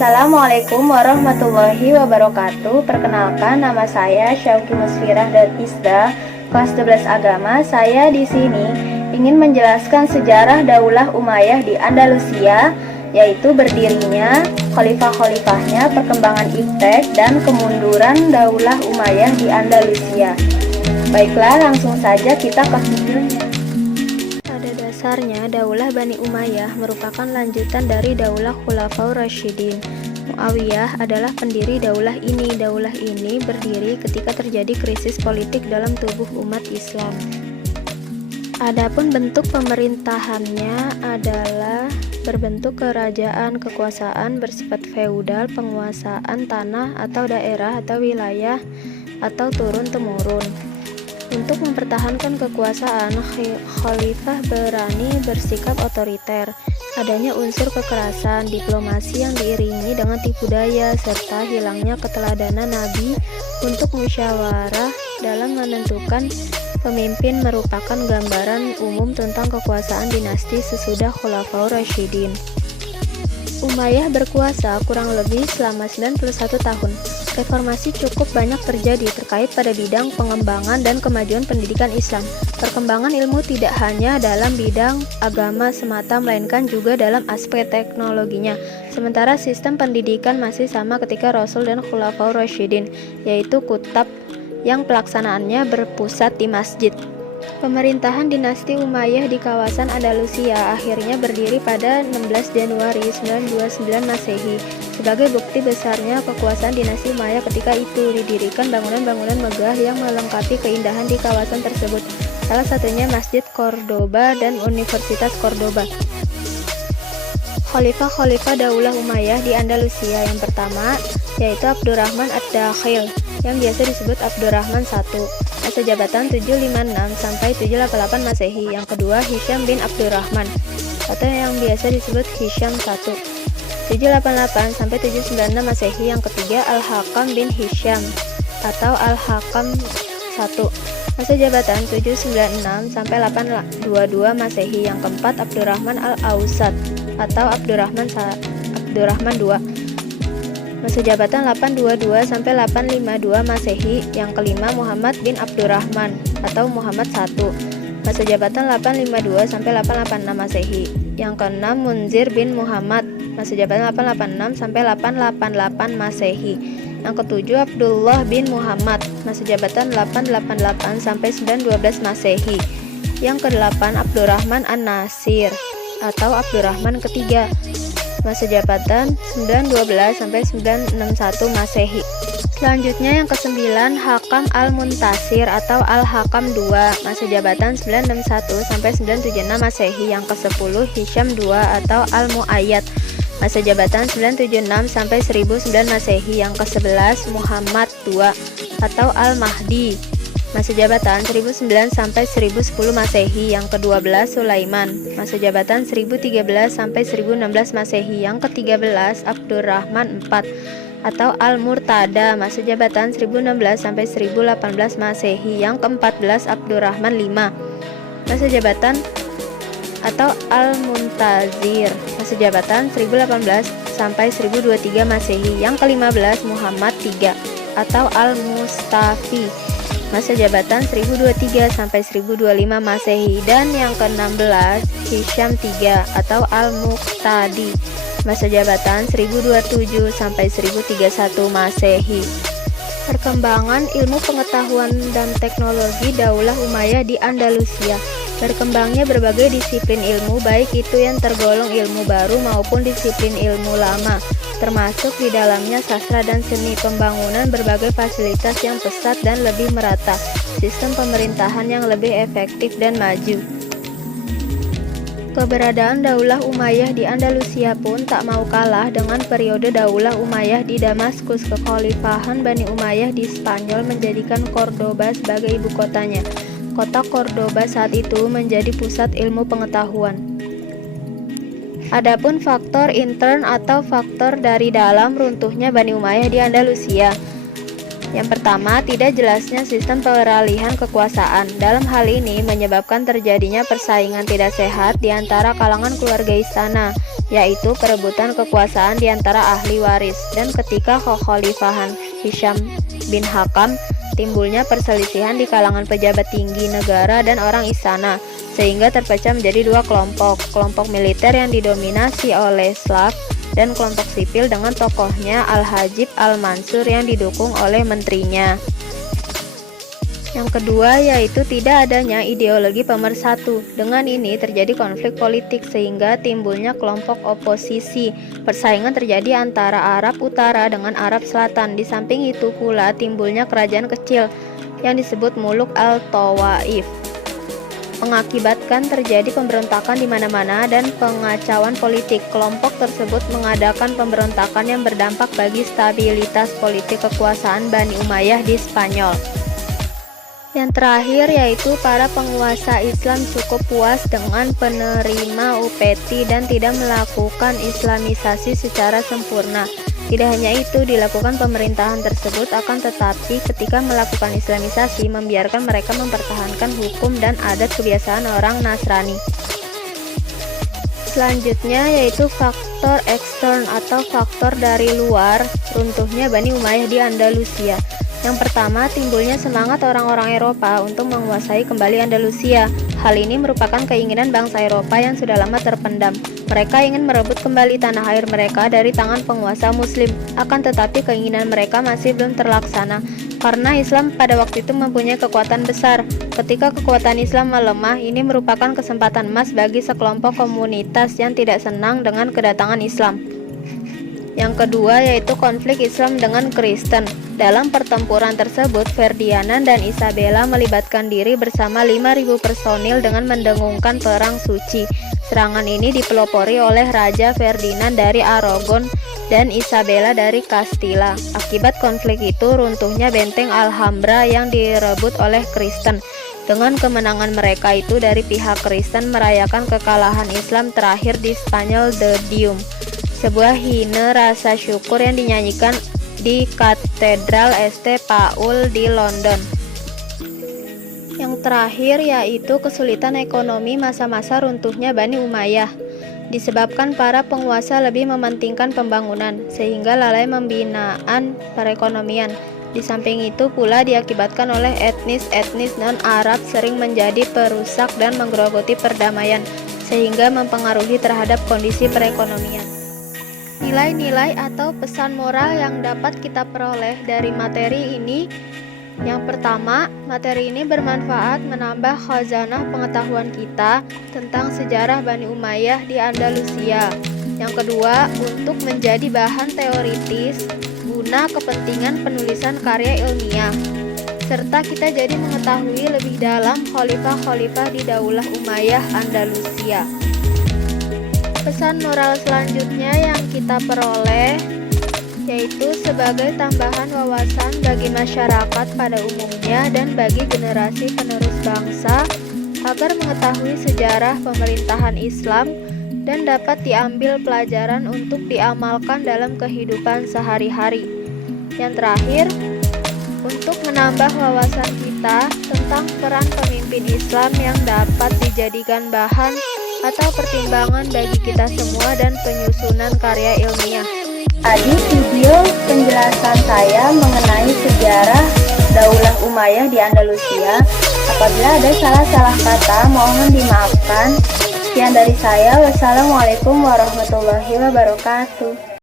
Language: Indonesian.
Assalamualaikum warahmatullahi wabarakatuh. Perkenalkan, nama saya Syauki Musfirah dan Isda, kelas 12 agama. Saya di sini ingin menjelaskan sejarah Daulah Umayyah di Andalusia, yaitu berdirinya, khalifah-khalifahnya, perkembangan iptek, dan kemunduran Daulah Umayyah di Andalusia. Baiklah, langsung saja kita ke videonya. Pada dasarnya, Daulah Bani Umayyah merupakan lanjutan dari Daulah Khulafaur Rasyidin. Muawiyah adalah pendiri daulah ini. Daulah ini berdiri ketika terjadi krisis politik dalam tubuh umat Islam. Adapun bentuk pemerintahannya adalah berbentuk kerajaan kekuasaan bersifat feudal, penguasaan tanah atau daerah atau wilayah atau turun-temurun. Untuk mempertahankan kekuasaan, khalifah berani bersikap otoriter. Adanya unsur kekerasan, diplomasi yang diiringi dengan tipu daya, serta hilangnya keteladanan Nabi untuk musyawarah dalam menentukan pemimpin merupakan gambaran umum tentang kekuasaan dinasti sesudah Khulafaur Rasyidin. Umayyah berkuasa kurang lebih selama 91 tahun. Reformasi cukup banyak terjadi terkait pada bidang pengembangan dan kemajuan pendidikan Islam. Perkembangan ilmu tidak hanya dalam bidang agama semata, melainkan juga dalam aspek teknologinya. Sementara sistem pendidikan masih sama ketika Rasul dan Khulafaur Rasyidin, yaitu kutab yang pelaksanaannya berpusat di masjid. Pemerintahan dinasti Umayyah di kawasan Andalusia akhirnya berdiri pada 16 Januari 929 Masehi. Sebagai bukti besarnya kekuasaan dinasti Umayyah ketika itu, didirikan bangunan-bangunan megah yang melengkapi keindahan di kawasan tersebut. Salah satunya Masjid Cordoba dan Universitas Cordoba. Khalifah-khalifah Daulah Umayyah di Andalusia yang pertama yaitu Abdurrahman Ad-Dakhil yang biasa disebut Abdurrahman I, masa jabatan 756 sampai 788 Masehi. Yang kedua Hisham bin Abdurrahman atau yang biasa disebut Hisham I, 788 sampai 796 Masehi. Yang ketiga Al-Hakam bin Hisham atau Al-Hakam I, masa jabatan 796 sampai 822 Masehi. Yang keempat Abdurrahman Al-Ausat atau Abdurrahman II, masa jabatan 822 sampai 852 Masehi. Yang kelima Muhammad bin Abdurrahman atau Muhammad I, masa jabatan 852 sampai 886 Masehi. Yang keenam Munzir bin Muhammad, masa jabatan 886 sampai 888 Masehi. Yang ketujuh Abdullah bin Muhammad, masa jabatan 888 sampai 912 Masehi. Yang kedelapan Abdurrahman An-Nasir atau Abdurrahman ketiga, masa jabatan 912 sampai 961 Masehi. Selanjutnya yang kesembilan Hakam Al-Muntasir atau Al-Hakam II, masa jabatan 961 sampai 976 Masehi. Yang ke-10 Hisham II atau Al-Mu'ayyad, masa jabatan 976 sampai 1009 Masehi. Yang ke-11 Muhammad II atau Al-Mahdi, masa jabatan 1009 sampai 1010 Masehi. Yang ke-12 Sulaiman, masa jabatan 1013 sampai 1016 Masehi. Yang ke-13 Abdurrahman IV atau Al-Murtada, masa jabatan 1016 sampai 1018 Masehi. Yang ke-14 Abdurrahman V, masa jabatan atau Al-Muntazir, masa jabatan 1018 sampai 1023 Masehi. Yang ke-15 Muhammad III atau Al-Mustafi, masa jabatan 1023 sampai 1025 Masehi. Dan yang ke-16 Hisham III atau Al-Muqtadi, masa jabatan 1027 sampai 1031 Masehi. Perkembangan ilmu pengetahuan dan teknologi Daulah Umayyah di Andalusia. Berkembangnya berbagai disiplin ilmu, baik itu yang tergolong ilmu baru maupun disiplin ilmu lama, termasuk di dalamnya sastra dan seni. Pembangunan berbagai fasilitas yang pesat dan lebih merata, sistem pemerintahan yang lebih efektif dan maju. Keberadaan Daulah Umayyah di Andalusia pun tak mau kalah dengan periode Daulah Umayyah di Damaskus. Kekhalifahan Bani Umayyah di Spanyol menjadikan Cordoba sebagai ibu kotanya. Kota Cordoba saat itu menjadi pusat ilmu pengetahuan. Adapun faktor intern atau faktor dari dalam runtuhnya Bani Umayyah di Andalusia. Yang pertama, tidak jelasnya sistem peralihan kekuasaan. Dalam hal ini menyebabkan terjadinya persaingan tidak sehat di antara kalangan keluarga istana. yaitu perebutan kekuasaan di antara ahli waris. Dan ketika kekhalifahan Hisham bin Hakam, timbulnya perselisihan di kalangan pejabat tinggi negara dan orang istana, sehingga terpecah menjadi dua kelompok, kelompok militer yang didominasi oleh Slav dan kelompok sipil dengan tokohnya Al-Hajib Al-Mansur yang didukung oleh menterinya. Yang kedua yaitu tidak adanya ideologi pemersatu. Dengan ini terjadi konflik politik sehingga timbulnya kelompok oposisi. Persaingan terjadi antara Arab Utara dengan Arab Selatan. Di samping itu pula timbulnya kerajaan kecil yang disebut Muluk al-Tawaif, mengakibatkan terjadi pemberontakan di mana-mana dan pengacauan politik. Kelompok tersebut mengadakan pemberontakan yang berdampak bagi stabilitas politik kekuasaan Bani Umayyah di Spanyol. Yang terakhir yaitu para penguasa Islam cukup puas dengan penerima upeti dan tidak melakukan islamisasi secara sempurna. Tidak hanya itu, dilakukan pemerintahan tersebut, akan tetapi ketika melakukan islamisasi membiarkan mereka mempertahankan hukum dan adat kebiasaan orang Nasrani. Selanjutnya yaitu faktor ekstern atau faktor dari luar runtuhnya Bani Umayyah di Andalusia. Yang pertama, timbulnya semangat orang-orang Eropa untuk menguasai kembali Andalusia. Hal ini merupakan keinginan bangsa Eropa yang sudah lama terpendam. Mereka ingin merebut kembali tanah air mereka dari tangan penguasa Muslim. Akan tetapi keinginan mereka masih belum terlaksana, karena Islam pada waktu itu mempunyai kekuatan besar. Ketika kekuatan Islam melemah, ini merupakan kesempatan emas bagi sekelompok komunitas yang tidak senang dengan kedatangan Islam. Yang kedua yaitu konflik Islam dengan Kristen. Dalam pertempuran tersebut, Ferdinand dan Isabella melibatkan diri bersama 5.000 personil dengan mendengungkan perang suci. Serangan ini dipelopori oleh Raja Ferdinand dari Aragon dan Isabella dari Castilla. Akibat konflik itu, runtuhnya benteng Alhambra yang direbut oleh Kristen. Dengan kemenangan mereka itu, dari pihak Kristen merayakan kekalahan Islam terakhir di Spanyol, The Diem, sebuah himne rasa syukur yang dinyanyikan di Katedral St. Paul di London. Yang terakhir yaitu kesulitan ekonomi masa-masa runtuhnya Bani Umayyah, disebabkan para penguasa lebih mementingkan pembangunan sehingga lalai pembinaan perekonomian. Di samping itu pula diakibatkan oleh etnis non-Arab sering menjadi perusak dan menggerogoti perdamaian sehingga mempengaruhi terhadap kondisi perekonomian. Nilai-nilai atau pesan moral yang dapat kita peroleh dari materi ini. Yang pertama, materi ini bermanfaat menambah khazanah pengetahuan kita tentang sejarah Bani Umayyah di Andalusia. Yang kedua, untuk menjadi bahan teoritis guna kepentingan penulisan karya ilmiah, serta kita jadi mengetahui lebih dalam khalifah-khalifah di Daulah Umayyah Andalusia. Pesan moral selanjutnya yang kita peroleh yaitu sebagai tambahan wawasan bagi masyarakat pada umumnya dan bagi generasi penerus bangsa agar mengetahui sejarah pemerintahan Islam dan dapat diambil pelajaran untuk diamalkan dalam kehidupan sehari-hari. Yang terakhir, untuk menambah wawasan kita tentang peran pemimpin Islam yang dapat dijadikan bahan atau pertimbangan bagi kita semua dan penyusunan karya ilmiah. Tadi video penjelasan saya mengenai sejarah Daulah Umayyah di Andalusia. Apabila ada salah-salah kata, mohon dimaafkan. Sekian dari saya. Wassalamualaikum warahmatullahi wabarakatuh.